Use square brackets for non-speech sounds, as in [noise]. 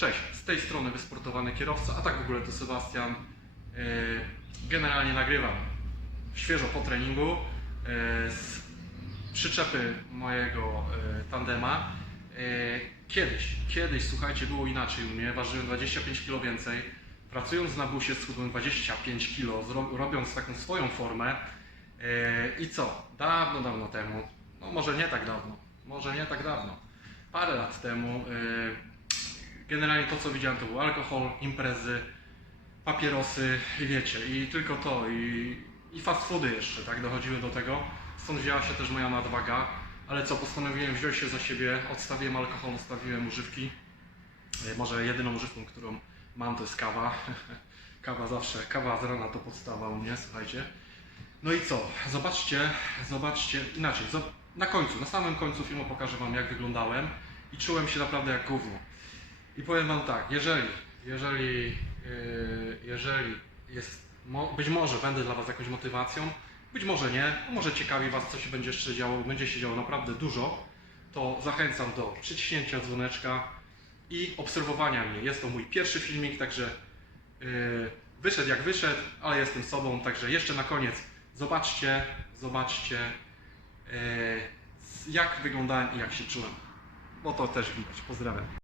Cześć, z tej strony wysportowany kierowca, a tak w ogóle to Sebastian. Yy, Generalnie nagrywam świeżo po treningu yy, z przyczepy mojego yy, tandema. Kiedyś, kiedyś, słuchajcie, było inaczej u mnie, ważyłem 25 kg więcej. Pracując na busie schudłem 25 kg, robiąc taką swoją formę. I co? Dawno, dawno temu, no może nie tak dawno, może nie tak dawno, parę lat temu, generalnie to co widziałem to był alkohol, imprezy, papierosy wiecie, i tylko to, i, i fast foody jeszcze, tak, dochodziły do tego. Stąd wzięła się też moja nadwaga, ale co, postanowiłem wziąć się za siebie, odstawiłem alkohol, odstawiłem używki. Yy, Może jedyną używką, którą mam to jest kawa. [laughs] kawa zawsze, kawa z rana to podstawa u mnie, słuchajcie. No i co? Zobaczcie, zobaczcie, inaczej, na końcu, na samym końcu filmu pokażę Wam jak wyglądałem i czułem się naprawdę jak gówno. I powiem Wam tak, jeżeli, jeżeli, yy, jeżeli jest, być może będę dla Was jakąś motywacją, być może nie, może ciekawi Was co się będzie jeszcze działo, będzie się działo naprawdę dużo, to zachęcam do przyciśnięcia dzwoneczka i obserwowania mnie. Jest to mój pierwszy filmik, także Yy, wyszedł jak wyszedł, ale jestem sobą, także jeszcze na koniec zobaczcie, zobaczcie yy, jak wyglądałem i jak się czułem. Bo to też widać. Pozdrawiam.